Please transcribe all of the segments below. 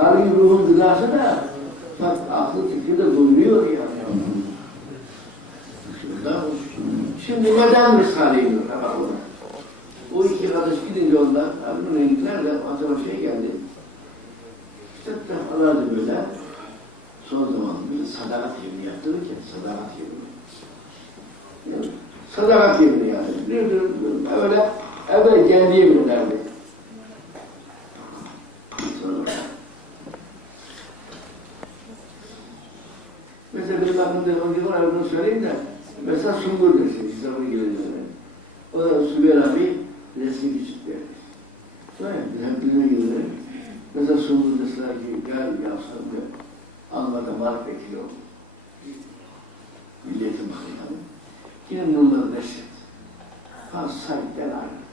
Halbuki ruhun gıdası da bak aklı fikri de doyuruyor bu. Şimdi neden ona. O iki kardeş gidince ondan, abi bunu gittiler de acaba şey geldi. İşte defalarca böyle son zaman bir sadakat yemeği yaptırdık ya, sadakat yemeği. Yani, sadakat yemeği yani. Öyle, evvel geldiği günlerdi. Sonra, mesela bir bakın telefon var, bunu söyleyeyim de, mesela Sungur size bunu geleceğim. O da Sübeyir abi resmi küçük verdi. Sonra hep birine gelir. Mesela Sungur deseler ki, gel yapsam gel. Anladım, Mark Bekir oldu. Milliyetin Bakanı. Yine Nurlar Reşit. Ha sahipten ayrıldı.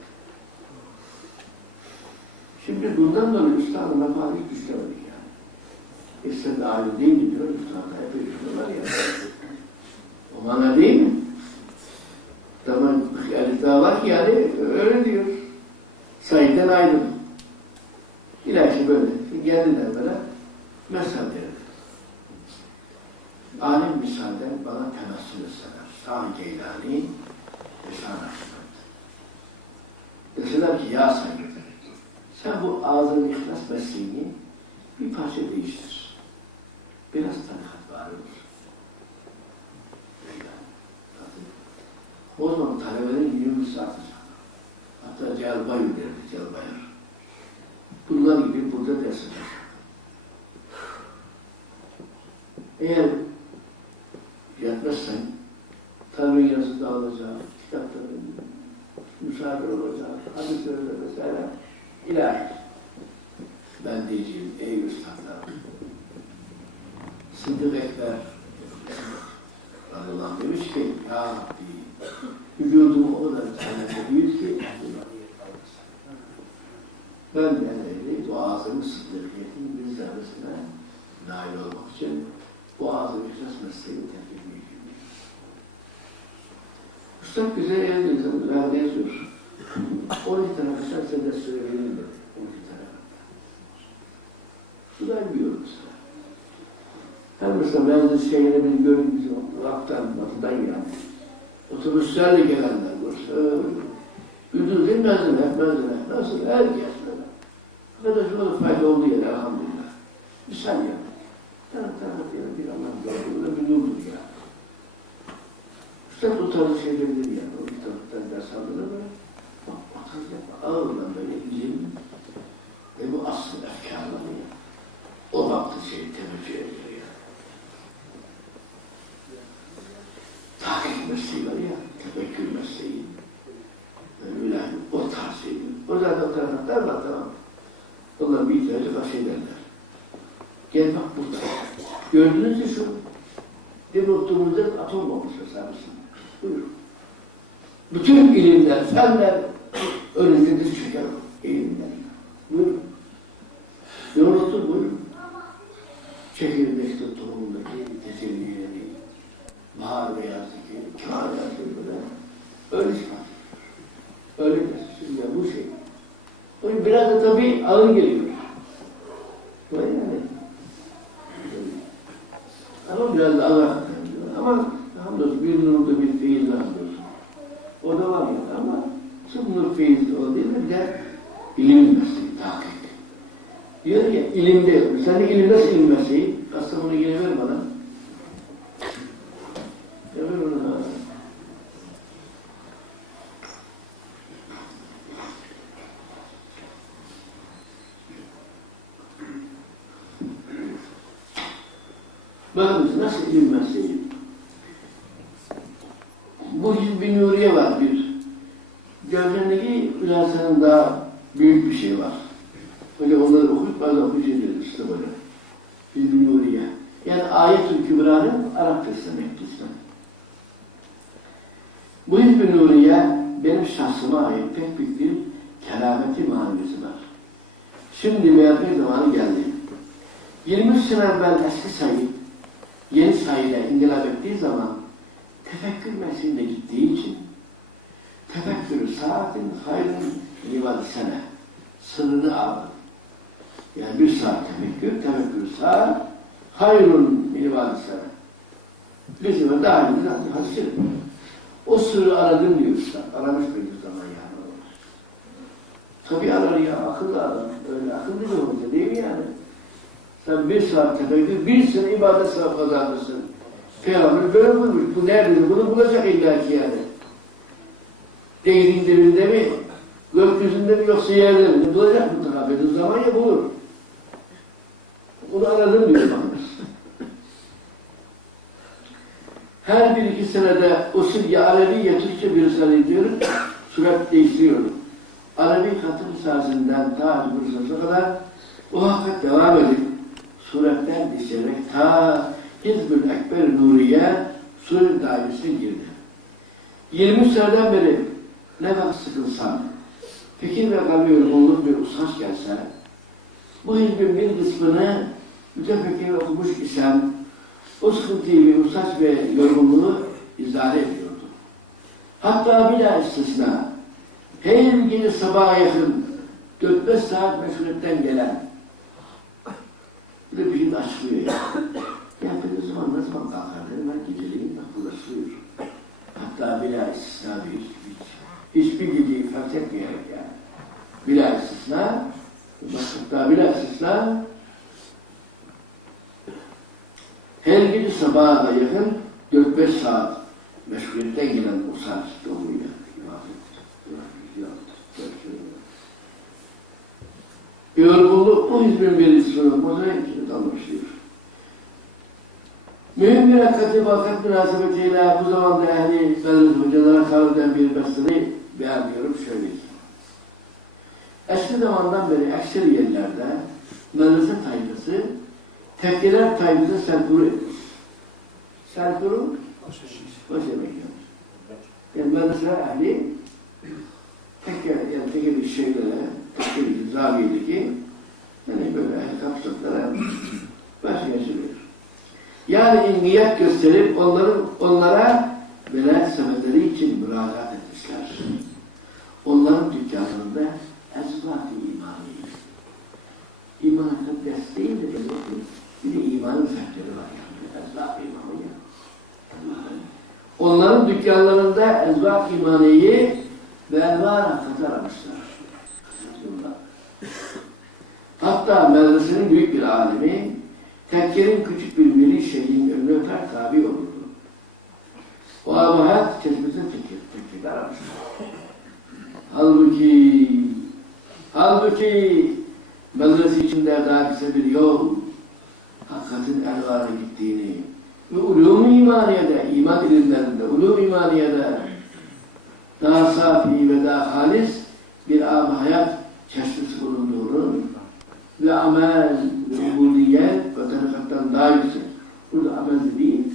Şimdi bundan dolayı üstadın vefat hiç düşlemedik yani. İşte ayrı değil mi diyor, hep düşüyorlar ya. O mana değil mi? Tamam, yani daha var ki yani öyle diyor. Sahipten ayrıldı. İlahi böyle. Geldiler böyle. Mesal verir. Alim misalden bana temessül etseler. Sağ Geylani ve Sağ Nakşibend. Deseler ki ya Sayyid, sen bu ağzın ihlas mesleğini bir parça değiştir. Biraz tarikat var olur. O zaman talebelerin yürümüsü artacak. Hatta Celbayır derdi, Celbayır. Bunlar gibi burada ders edecek. Eğer yatmazsan, Tanrı yazı dağılacak, kitapların müsaade olacak, hadislerinde vesaire ilahi. Ben diyeceğim, ey üstadlar, Sıddık Ekber radıyallahu demiş ki, Ya Rabbi, vücudumu o kadar cennete büyüt ki, ben de bu ağzımın sıddıkiyetin bir zerresine nail olmak için ağzı ihlas mesleğini terk etmeyi düşünüyorum. Üstad bize elinizin verdi yazıyor. 12 tane kışlar size de söyleyebilirim dedi. 12 tane hatta. Sudan biliyorum mesela. Hem mesela menzil şeyini biz gördük bizim vaktan, batıdan yani. Otobüslerle gelenler var. Gündüz değil menzile, menzile. Nasıl? Herkes böyle. Arkadaşıma da fayda oldu yani elhamdülillah. Misal yani. Taraf taraf yani bir Allah gördüğünde bir nurdur ya. Üstad o tarz şeyleri yani. O kitaptan ders aldılar mı? Bak bakacak ağırdan böyle ilim ve bu asıl efkarları ya. O vakti şey teveccüh ediyor mesleği var ya, tefekkür mesleği. Öyle o şeydi. O zaten taraftar var tamam. Onlar bir ihtiyacı baş ederler. Gel bak burada. Gördünüz mü şu? Bir noktamızda atom olmuş hesabısın. Buyurun. Bütün ilimler, fenler önünde diz çeker eğilimler. Buyurun. Yorultur buyurun. Çekirdekte tohumdaki tesellileri, bahar beyazdaki, kâr böyle. Öyle çıkar. Öyle de şimdi bu şey. Yüzden biraz da tabii ağır geliyor. Böyle yani. Ama biraz da Allah ama hamdolsun bir nurda bir feyiz hamdolsun. O da var yani ama sırf nur feyiz o değil de bir de ilim mesleği, tahkik. Diyor ki ilimde, sen de ilim nasıl ilim mesleği? Aslında bunu yine ver bana. Ya ver onu ha. Bakınız nasıl ilim mesleği? Bu hizb-i nuriye var bir. Gözlerindeki üniversitenin daha büyük bir şey var. Böyle onları okuyup bazen okuyacağız işte böyle. Hizb-i nuriye. Yani ayet-ül kübra'nın Arapçası demek ismi. Bu hizb-i nuriye benim şahsıma ait pek büyük bir kerameti manevisi var. Şimdi verdiği zamanı geldi. 23 sene evvel eski Said yeni Said'e inkılap ettiği zaman tefekkür mesleğinde gittiği için tefekkürü saatin hayrın livan sene sınırını aldı. Yani bir saat temekkür, temekkür saat hayrun minivali sana. Bizim önce zaten hadis O sırrı aradım diyor usta. Aramış bir zaman yani. Tabii arar ya, akıllı adam. Öyle akıllı bir hoca değil mi yani? Sen bir saat tefekkür, bir sene ibadet sevap kazanırsın. Peygamber böyle buyurmuş. Bu nerede? Bunu bulacak illa ki yani. Denizin dibinde mi? Gökyüzünde mi yoksa yerde mi? Bulacak mutlaka. Benim zaman ya bulur. Bunu aradım diyor bana. Her bir iki senede usul ya Alevi ya Türkçe bir sene diyorum. Surat değiştiriyorum. Alevi katım sazından ta Bursa'ya kadar o hakikat devam edip suretten düşerek ta Hizbül Ekber Nuriye sure dairesine girdi. 20 seneden beri ne kadar sıkılsam, fikir ve kalbi yorgunluk bir usanç gelse, bu hizbin bir kısmını mütefekkir okumuş isem, o sıkıntıyı ve usanç ve yorgunluğu izale ediyordu. Hatta daha istisna, her gece sabaha yakın 4-5 saat meşguletten gelen bir de bir gün açılıyor ya. Ya ben ne zaman ne zaman kalkar dedim ben geceliğin akıllaşıyor. Hatta bila istisna bir hiç, hiçbir geceyi fark etmeyerek yani. Bila istisna hatta bila istisna her gece sabaha da yakın 4-5 saat meşguliyetten gelen o saat doğuyor. Yorgunluk o hizmet verisi olan mozaik içinde kalmıştır. Mühim bir hakikati vakat münasebetiyle bu zamanda ehli gazeteci hocalara kavradan bir meseleyi beğenmiyorum şöyle. Eski zamandan beri ekser yerlerde medrese tayfası tekkeler tayfası serkuru etmiş. Serkuru o demek yani. Yani medrese ehli tekke, yani tekke bir şeylere, tekke bir zaviyedeki böyle kapsatlara başka yaşıyor. Yani niyet gösterip onların onlara velayet sebepleri için müracaat etmişler. Onların dükkanında ezvat-ı imani. İman ders değil de bir de imanın fertleri var yani. Ezvat-ı imani. Onların dükkanlarında ezvat-ı imaniyi ve envar hakikati aramışlar. Hatta medresenin büyük bir alimi tekkerin küçük bir mili şeyin önüne öper tabi olurdu. O Hayat tespiti tekir, tekir aramışlar. Halbuki halbuki medrese içinde daha kısa bir yol hakikatin envara gittiğini ve ulûm-u imaniyede, iman ilimlerinde, ulûm-u imaniyede daha safi ve daha halis bir ab hayat bulunduğunu ve amel ve ve tarikattan daha yüksek. Burada amel dediği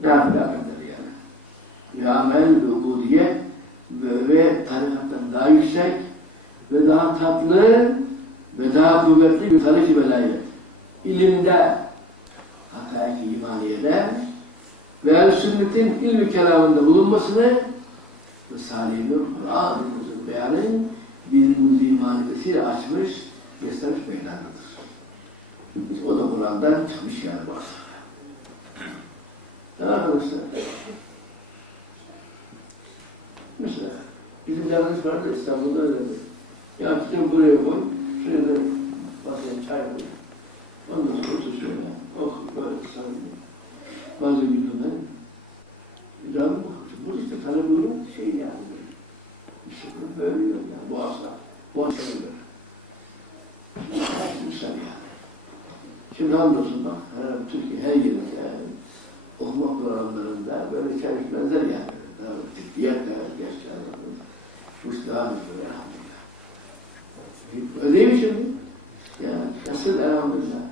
nafile amelleri yani. Ve amel ve ubudiyet ve, ve tarikattan daha yüksek ve daha tatlı ve daha kuvvetli bir tarik velayet. İlimde, hakaik imaniyede ve sünnetin ilmi kelamında bulunmasını ve Salih'in Kur'an'ımızın beyanı bir muzi manidesiyle açmış, göstermiş meydanıdır. O da Kur'an'dan çıkmış yani bak. Ne arkadaşlar? Mesela bizim yanlış vardı İstanbul'da öyle. Ya kitabı buraya koy, şuraya masaya çay koy. Ondan sonra otur şöyle, oku böyle sarılıyor. Bazı günler canım bu işte talebinin şey yani. İşte böyle yok yani. Bu asla. Bu asla böyle. Güzel yani. Şimdi hamdolsun bak, her, Türkiye her yerinde yani, okuma programlarında böyle çalışmazlar yani. Daha ciddiyet de gerçi anladım. Bu daha böyle elhamdülillah. Öyle değil mi şimdi? Yani nasıl elhamdülillah.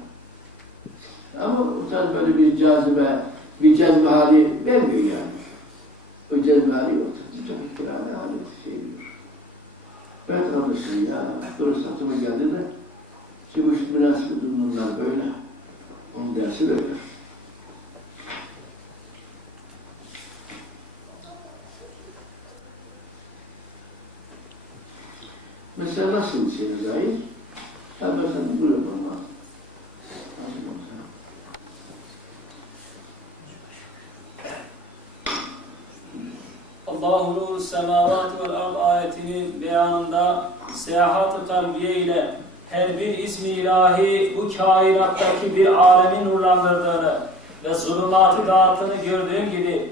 Ama o tarz böyle cazibe, bir cezbe hali vermiyor yani. O cezbe hali yok. Çok kirane hali şey diyor. Ben kardeşim ya, burası aklıma geldi de Şimdi bu münasebet durumlar böyle. Onun dersi böyle. Mesela nasıl şey zahir? Ya ben sana bunu yapamam. Allahu nuru semavat vel ard ayetinin beyanında kalbiye ile her bir ismi ilahi bu kainattaki bir alemi nurlandırdığını ve zulümatı dağıttığını gördüğüm gibi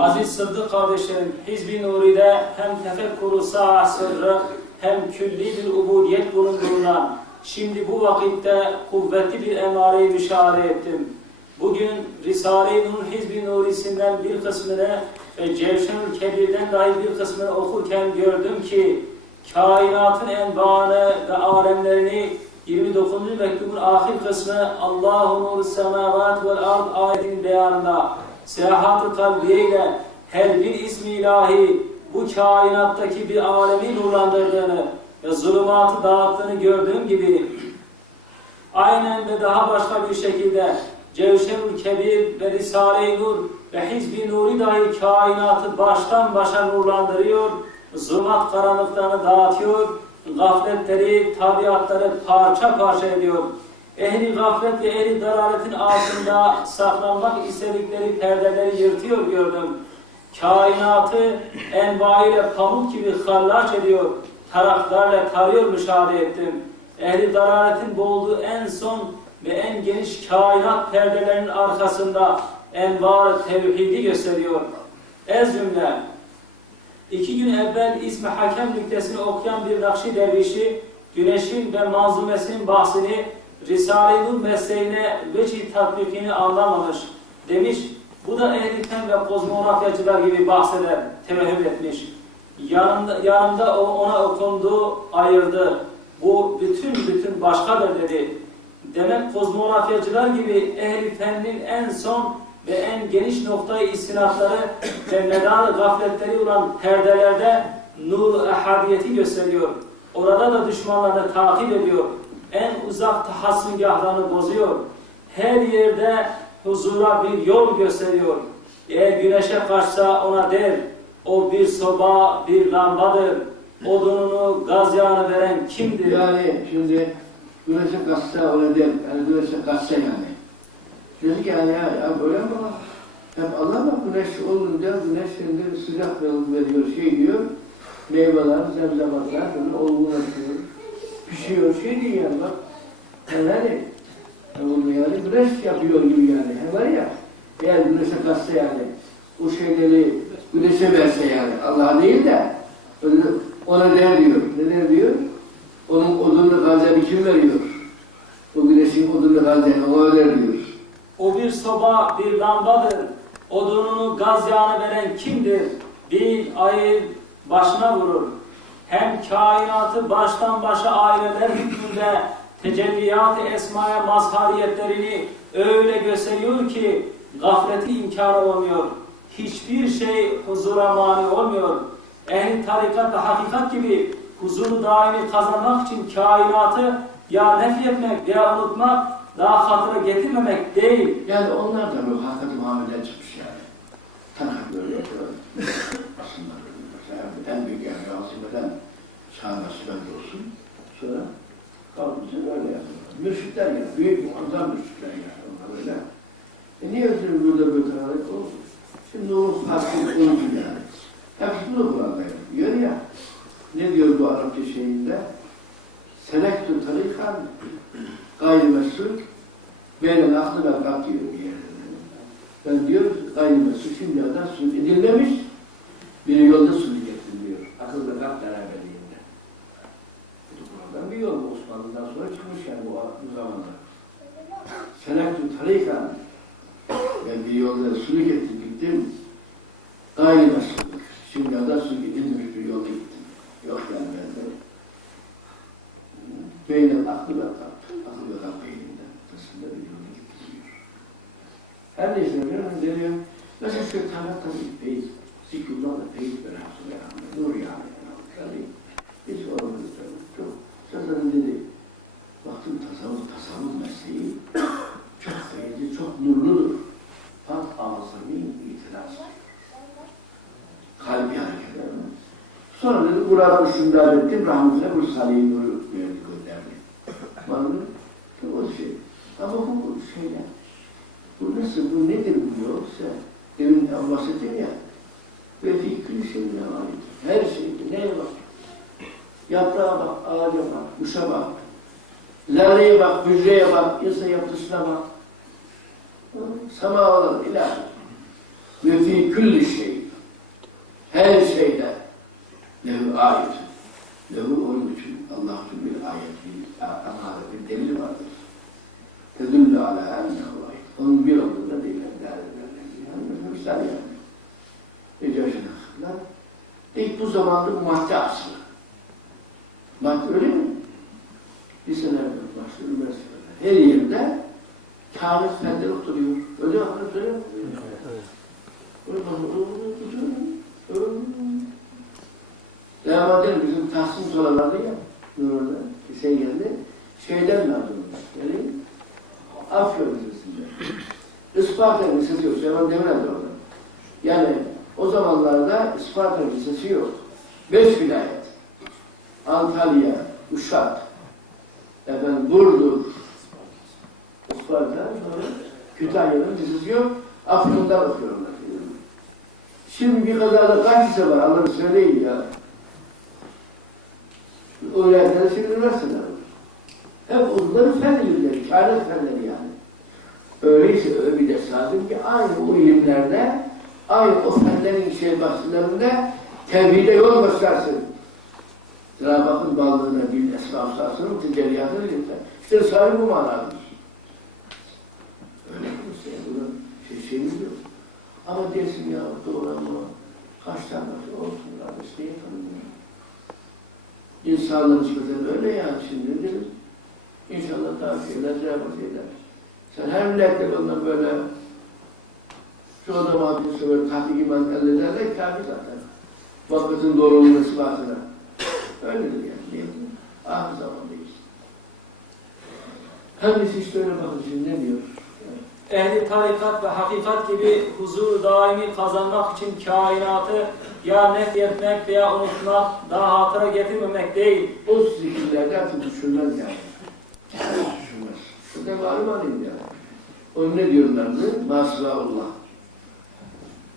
Aziz Sıddık kardeşlerim, Hizb-i Nuri'de hem tefekkuru sağ sırrı hem külli bir ubudiyet bulunduğundan şimdi bu vakitte kuvvetli bir emareyi müşahede ettim. Bugün Risale-i Nur Hizb-i Nuri'sinden bir kısmını ve Cevşenül Kebir'den dahi bir kısmını okurken gördüm ki kainatın envanı ve alemlerini 29. mektubun ahir kısmı Allahu nuru semavat vel ard ayetinin beyanında seyahat-ı kalbiye ile her bir ismi ilahi bu kainattaki bir alemi nurlandırdığını ve zulümatı dağıttığını gördüğüm gibi aynen ve daha başka bir şekilde Cevşerül Kebir ve Risale-i Nur ve Hizb-i Nuri dahi kainatı baştan başa nurlandırıyor, zulümat karanlıklarını dağıtıyor, gafletleri, tabiatları parça parça ediyor. Ehli gaflet ve ehli dalaletin altında saklanmak istedikleri perdeleri yırtıyor gördüm. Kainatı envaiyle pamuk gibi hallaç ediyor, taraklarla tarıyor müşahede ettim. Ehli dalaletin boğulduğu en son ve en geniş kainat perdelerinin arkasında envar tevhidi gösteriyor. Ez cümle, İki gün evvel İsmi Hakem nüktesini okuyan bir Nakşi dervişi, güneşin ve manzumesinin bahsini Risale-i mesleğine vecih tatbikini anlamamış. Demiş, bu da ehlifen ve kozmografyacılar gibi bahseder, tevehüm etmiş. Yanında, yanında ona okundu, ayırdı. Bu bütün bütün başkadır dedi. Demek kozmografyacılar gibi ehli fennin en son ve en geniş noktayı istinatları ve medar gafletleri olan perdelerde nur ehadiyeti gösteriyor. Orada da düşmanlarını takip ediyor. En uzak tahassüngahlarını bozuyor. Her yerde huzura bir yol gösteriyor. Eğer güneşe kaçsa ona der, o bir soba, bir lambadır. Odununu, gaz yağını veren kimdir? yani şimdi güneşe kaçsa öyle değil. Yani güneşe kaçsa yani. Dedi ki yani ya, böyle var? Hem Allah mı güneş olunca güneş şimdi sıcak veriyor, şey diyor. Meyveler, zemzematlar böyle olgunlaşıyor. Pişiyor, şey diyor yani bak. Yani hani, yani, güneş yapıyor gibi yani. Hem var ya, eğer güneşe kaçsa yani, o şeyleri güneşe verse yani, Allah'a değil de, ona der diyor. Ne der diyor? Onun odunlu gazeli kim veriyor? O güneşin odunlu gazeli, o öyle diyor. O bir soba, bir lambadır. Odununu, gaz yağını veren kimdir? Bir ayı başına vurur. Hem kainatı baştan başa aileler hükmünde tecelliyat-ı esmaya mazhariyetlerini öyle gösteriyor ki gafleti imkanı olmuyor. Hiçbir şey huzura mani olmuyor. Ehli tarikat ve hakikat gibi huzuru daimi kazanmak için kainatı ya nefretmek ya unutmak daha hatıra getirmemek değil. Yani onlar da bu hakikati muameleden çıkmış yani. Tanık böyle yapıyor. Aslında mesela en büyük yani azimeden çağırması bende olsun. Sonra kalkınca böyle yapıyorlar. Mürşitler yani. Büyük muazzam mürşitler yani. Onlar öyle. E niye ötürü burada böyle karar o? Şimdi o farklı olunca yani. Hepsi bunu kullanmıyor. Diyor ya. Ne diyor bu Arapça şeyinde? Selektü tarikan gayri mesul beynel aklı ve diyor bir yerde. Ben diyor gayri mesul şimdiye kadar sulh edilmemiş bir yolda sulh getiriliyor. Akıl ve kalp beraberliğinde. Bu buradan bir yol Osmanlı'dan sonra çıkmış yani bu, bu zamanda. Selektü tarikan ben bir yolda sulh getirdim gittim. Gayri mesul. Şimdiye kadar sulh edilmiş bir yolda gittim. Yok yani bende. Beynel aklı ve kalp. Akıl ve kalp beyninde. Arasında bir yolda gittiriyor. Her neyse ne diyor? Mesela şu tarafa bir feyiz. Zikrullah da feyiz ben hasıl Nur yani. Yani biz orada çok. Zaten dedi. Baktım tasavvuf, tasavvuf mesleği çok feyizli, çok nurludur. Fakat azami itiraz. Kalbi hareket eder. Sonra dedi burada üstünden ettim, rahmetine bu Salih'in nuru verdi gönderdi. Bana o şey. Ama bu şeyler, bu nasıl, bu nedir bu yoksa? Demin bahsettim ya, Ve fi külli şeyin ait. Her şeyde neye bak? Yaprağa bak, ağaca bak, kuşa bak. Laleye bak, hücreye bak, insan yapısına bak. Sama olan ilah. Ve fi külli şey. Her şeyde lehu ait. Lehu onun için Allah'ın bir ayet, bir amare, bir delil vardır. Tedüllü ala ennehu. Onun bir olduğunda değil. Misal yani. İlk bu zamanda madde aslı. Madde öyle mi? Liselerde, başka üniversitelerde, her yerde kâhmet fenleri oturuyor. Öyle mi? Öyle mi? Öyle mi? Devam edelim. Bizim Tahsin Solalar'da ya. Nur'da. Şey geldi. Şeyden lazım. Yani Afyon Lisesi'nde. Isparta Lisesi yok. Süleyman Demirel de orada. Yani o zamanlarda Isparta Lisesi yok. Beş vilayet. Antalya, Uşak, efendim Burdur, Isparta, sonra Kütahya'nın lisesi yok. Afyon'dan okuyorlar. Şimdi bir kadar da kaç lise var Allah'ını söyleyin ya. Öğrenciler şimdi üniversiteler var. Hep onların fen ilimleri, kâhmet fenleri yani. Öyleyse öyle bir ders lazım ki aynı o ilimlerde, aynı o fenlerin şey tevhide yol göstersin. Hakk'ın varlığına, din, esma-ı sahasının tecelliyatını ilimler. İşte sahibi bu manadır. Öyle ya, bunun şey, şeyimiz yok. Ama dersin ya doğru ama kaç tane olsun kardeş diye tanımıyor. İnsanların sıkıntı öyle ya şimdi deriz. İnşallah daha şeyler cevap eder. Sen her ondan böyle şu adam abisi böyle tahkik iman elde ederler kâfi zaten. Vakıtın doğruluğunu ispatına. Öyledir yani. Değil mi? Ahir zamandayız. Hadis işte öyle bakın şimdi ne diyor? ehli tarikat ve hakikat gibi huzur daimi kazanmak için kainatı ya nefretmek veya unutmak, daha hatıra getirmemek değil. O zikirlerde artık düşünmez yani. Bu var mı alayım ya? O ne diyorlardı? Masraullah.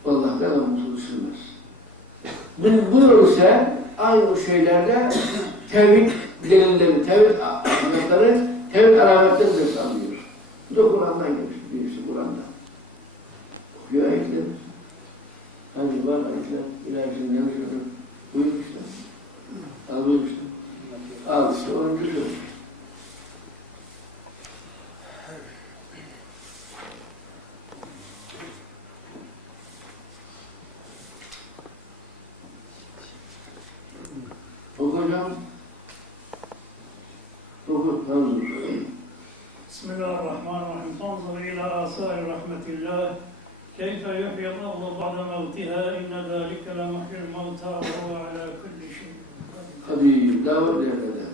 Allah'tan umutu düşünmez. Bu buyurursa aynı o şeylerde tevhid delilleri, tevhid alametleri, tevhid alametleri sanıyor. Bu da Kur'an'dan gelmiş. Birisi Kur'an'dan. Okuyor ayetleri. Hani var ayetler, ilahicin demiş olur. Buyur işte. Al buyur işte. Al işte onuncu söz. إلى آثار رحمة الله كيف يحيي الأرض بعد موتها إن ذلك لمحيي الموتى وهو على كل شيء قدير Kadir, davet devlede.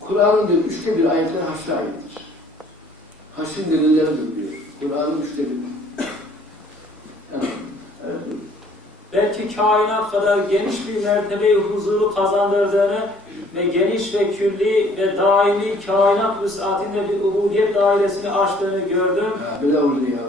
Kur'an'ın diyor, üçte bir ayetler haşra ayettir. Haşrin delilleridir diyor. Kur'an'ın üçte bir. Evet. evet. Belki kainat kadar geniş bir mertebeyi huzuru kazandırdığını ve geniş ve külli ve daimi kainat vüsatinde bir ubudiyet dairesini açtığını gördüm. Böyle oldu ya.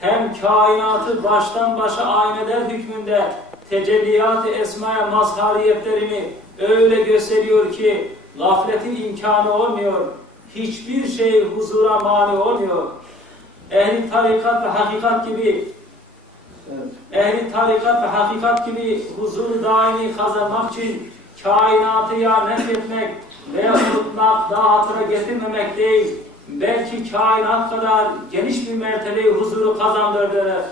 Hem kainatı baştan başa ayneder hükmünde tecelliyat-ı esmaya mazhariyetlerini öyle gösteriyor ki gafletin imkanı olmuyor. Hiçbir şey huzura mani olmuyor. Ehli tarikat ve hakikat gibi Evet. ehli tarikat ve hakikat gibi huzur daimi kazanmak için kainatı ya nefretmek veya unutmak, daha hatıra getirmemek değil, belki kainat kadar geniş bir mertebeyi huzuru kazandırdığını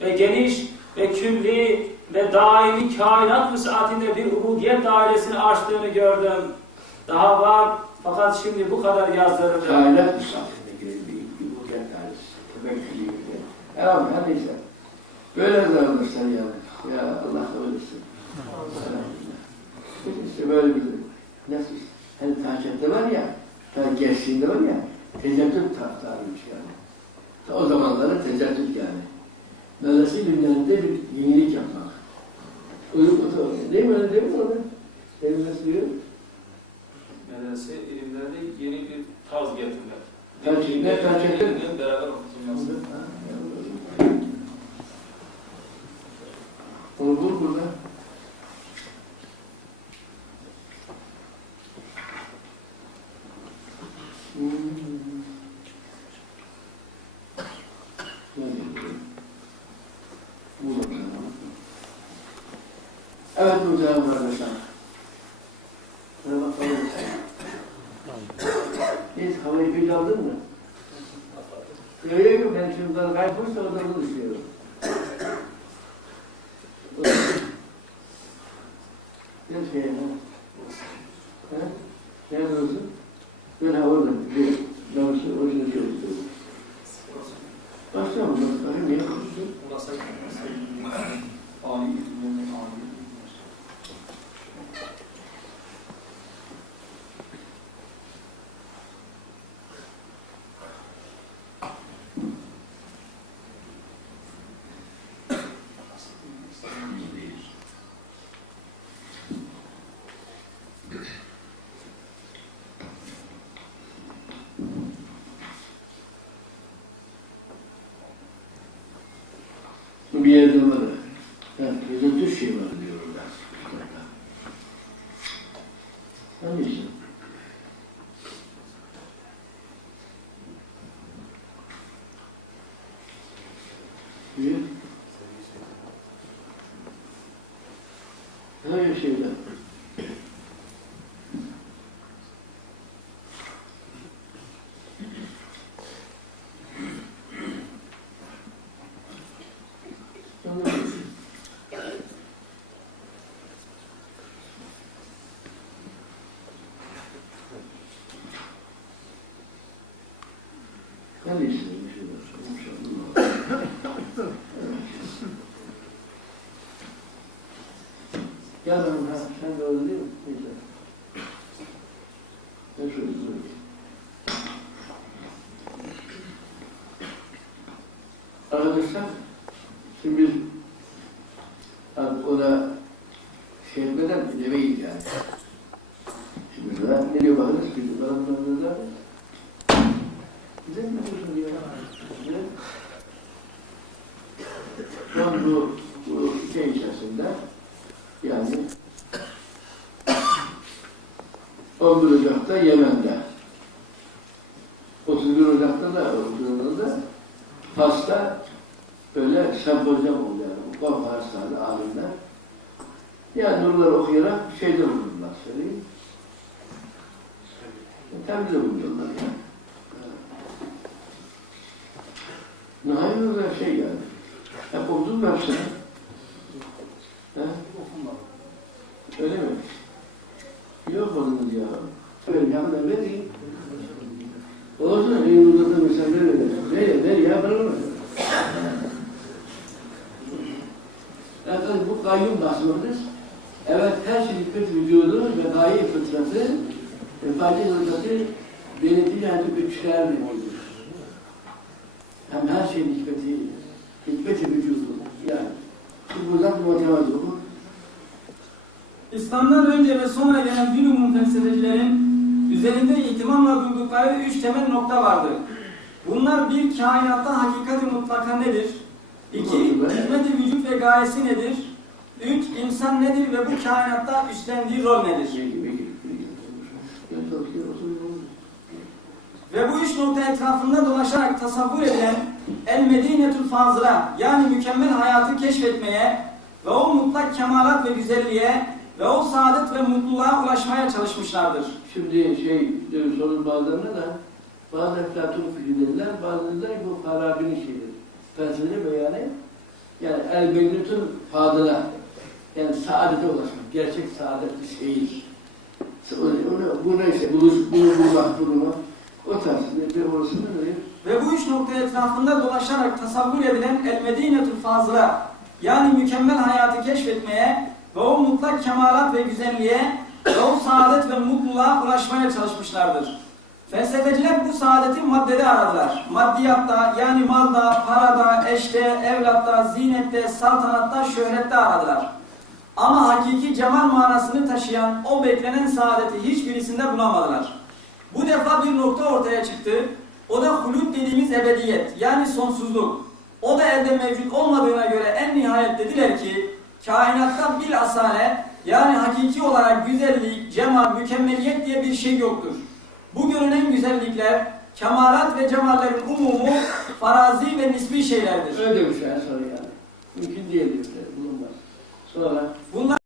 ve geniş ve külli ve daimi kainat vüsatinde bir ubudiyet dairesini açtığını gördüm. Daha var fakat şimdi bu kadar yazdıracağım. Kainat giren bir. Temekkül gibi. Ya, hadi işte. Böyle davranırsan ya. Ya Allah da öylesin. İşte böyle bir nasıl hani tahkette var ya hani gençliğinde var ya tezettür taraftarıymış yani. O zamanlara tezettür yani. Böylesi günlerinde bir yenilik yapmak. Otur. Değil mi öyle değil mi orada? Nasıl diyor? Medrese ilimlerde yeni bir tarz getirmek. Tercih- ne tercih ettin? Beraber okutulması. louco lucro, né? Ne şey ha? Ha? Nerede olsun? Ben ha orada. Bir namusu şey oldu. Başka mı? Bakayım niye konuşuyorsun? Ali İlmi'nin Var. Yani bize düş var diyorlar. Hangisi? Bir. Her şeyden. Anladım. Hangisi? Bir şey var. Yarın ha, sen de öyle değil mi? Neyse. Şöyle durayım. Arkadaşlar, şimdi biz abi o da şey etmeden demeyiz yani. Şimdi mesela ne diyor bakınız, bir de adamlarınızda bize mi diyorsun diyor. Ne? Şu an bu, bu şey içerisinde yani 11 Ocak'ta Yemen'de 31 Ocak'ta da 31 Ocak'ta Fas'ta böyle sempozyum oldu yani. Konferanslarda alimler. Yani nurları okuyarak şeyde bulundular söyleyeyim. Temizde bulunuyorlar yani. Naim da şey yani. Hep okudun mu hepsini? He? Öyle mi? Yok olunuz ya. Ben yanına vereyim. Olsun, iyi uzatın misafir verir. Ver, ver ya, bana? Efendim bu kayyum basmıdır. Evet, her şeyin kötü vücudu ve gayi fıtratı ve fayda fıtratı belirli yani güçler demektir. Hem her şeyin hikmeti, hikmeti vücudu yani. Buradan muhtemel oku. İslam'dan önce ve sonra gelen din umum felsefecilerin üzerinde ihtimamla durdukları üç temel nokta vardır. Bunlar bir, kainatta hakikati mutlaka nedir? İki, hikmeti vücut ve gayesi nedir? Üç, insan nedir ve bu kainatta üstlendiği rol nedir? Ve bu üç nokta etrafında dolaşarak tasavvur edilen El Medinetül Fazıla yani mükemmel hayatı keşfetmeye ve o mutlak kemalat ve güzelliğe ve o saadet ve mutluluğa ulaşmaya çalışmışlardır. Şimdi şey sorun bazılarına da bazı Eflatun fikirler, bazıları da bu Farabi'nin şeyidir. Felsefenin beyanı yani el beynetun fadıla yani saadete ulaşmak, gerçek saadetli şehir. Onu, bu neyse, buluş, bunu bulmak, bulmak, o tarz bir orası ne diyor? Ve bu üç nokta etrafında dolaşarak tasavvur edilen El Medinetül Fazıla yani mükemmel hayatı keşfetmeye ve o mutlak kemalat ve güzelliğe ve o saadet ve mutluluğa ulaşmaya çalışmışlardır. Felsefeciler bu saadeti maddede aradılar. Maddiyatta yani malda, parada, eşte, evlatta, zinette, saltanatta, şöhrette aradılar. Ama hakiki cemal manasını taşıyan o beklenen saadeti hiçbirisinde bulamadılar. Bu defa bir nokta ortaya çıktı. O da hulut dediğimiz ebediyet yani sonsuzluk. O da elde mevcut olmadığına göre en nihayet dediler ki kainatta bil asale yani hakiki olarak güzellik, cemal, mükemmeliyet diye bir şey yoktur. Bu görünen güzellikler, kemalat ve cemallerin umumu farazi ve nisbi şeylerdir. Öyle demiş en sonra yani. Mümkün değil diyor. Bulunmaz. Sonra Bunlar